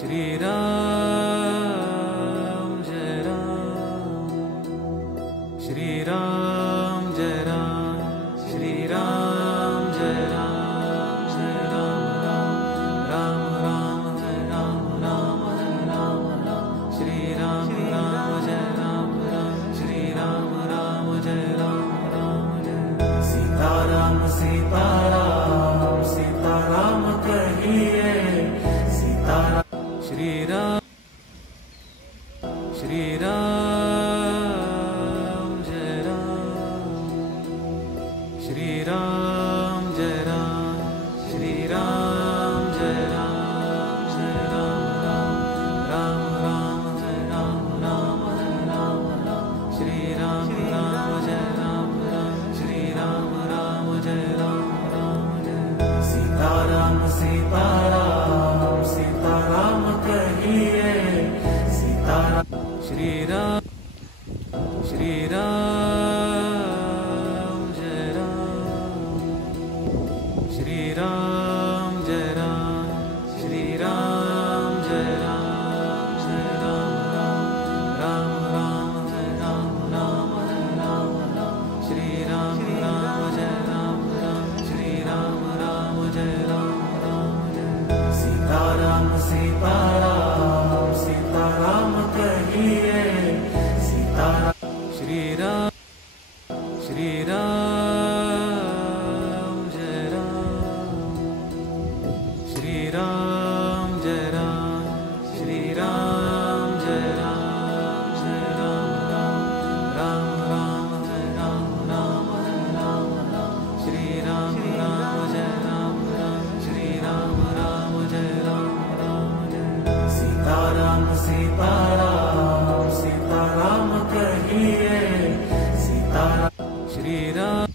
श्री राम जय राम, श्री राम जय राम, श्री राम जय राम, जय राम राम राम जय राम, राम जय राम राम, श्री राम राम जय राम राम, श्री राम राम जय राम राम जय राम। सीताराम सीताराम सीताराम कहिए, सीताराम श्री राम, श्री राम जय राम, श्री राम जय राम, श्री राम जय राम, जय राम राम राम जय राम, राम जय राम राम, श्री राम राम जय राम राम, श्री राम राम जय राम राम जय राम। सीताराम सीताराम सीताराम कहिए, सीताराम श्री राम, श्री राम जय राम, श्री राम जय राम, श्री राम जय राम, जय राम राम राम जय राम, राम जय राम राम, श्री राम राम जय राम राम, श्री राम राम जय राम राम जय राम। सीताराम सीताराम सीताराम कहिए, सीताराम श्री राम, श्री राम जय राम, श्री राम जय राम, श्री राम जय राम, जय राम राम जय राम, राम जय राम राम, श्री राम राम जय राम राम, श्री राम राम जय राम राम जय राम। सीताराम सीताराम सीताराम कहिए, सीताराम श्री राम,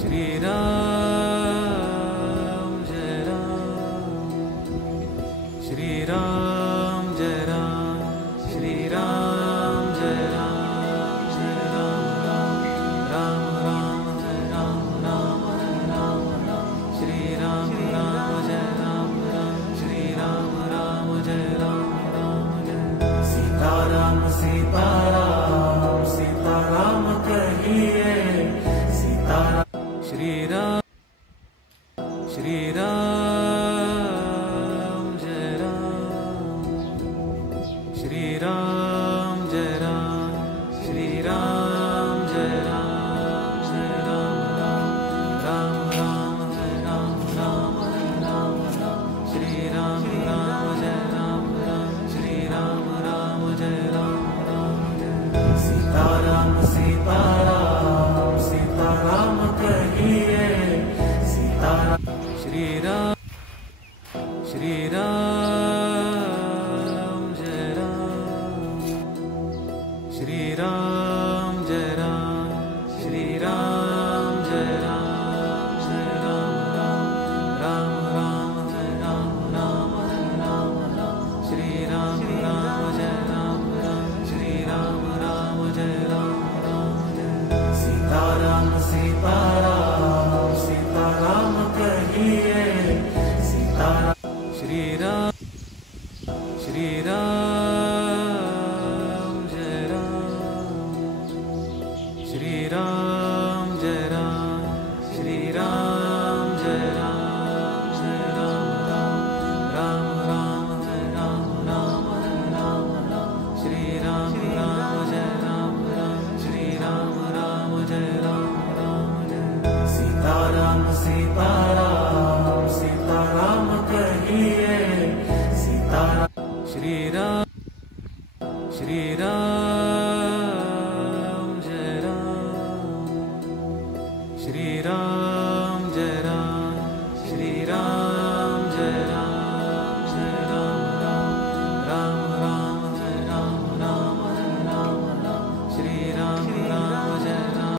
श्री राम जय राम, श्री राम जय राम, श्री राम जय राम, जय राम राम जय राम, राम जय राम राम, श्री राम राम जय राम राम, श्री राम राम जय राम राम जय राम। सीताराम सीताराम सीताराम कहिए, सीताराम श्री राम, श्री राम जय राम, श्री राम जय राम, श्री राम जय राम, जय राम जय राम, राम जय राम राम, श्री राम राम जय राम राम, श्री राम राम जय राम राम जय राम। सीताराम सीताराम सीताराम कहिए, सीताराम श्री राम, श्री राम जय राम, श्री राम जय राम, श्री राम जय राम, जय राम जय राम, राम जय राम राम, श्री राम राम जय राम राम, श्री राम राम जय राम राम जय राम। सीताराम सीताराम सीताराम कहिए, सीताराम श्री राम, श्री राम जय राम, श्री राम जय राम, श्री राम जय राम, जय राम जय राम, राम जय राम राम, श्री राम राम जय राम राम, श्री राम राम जय राम राम जय राम। सीताराम सीताराम सीताराम कहिए, सीताराम श्री राम, श्री राम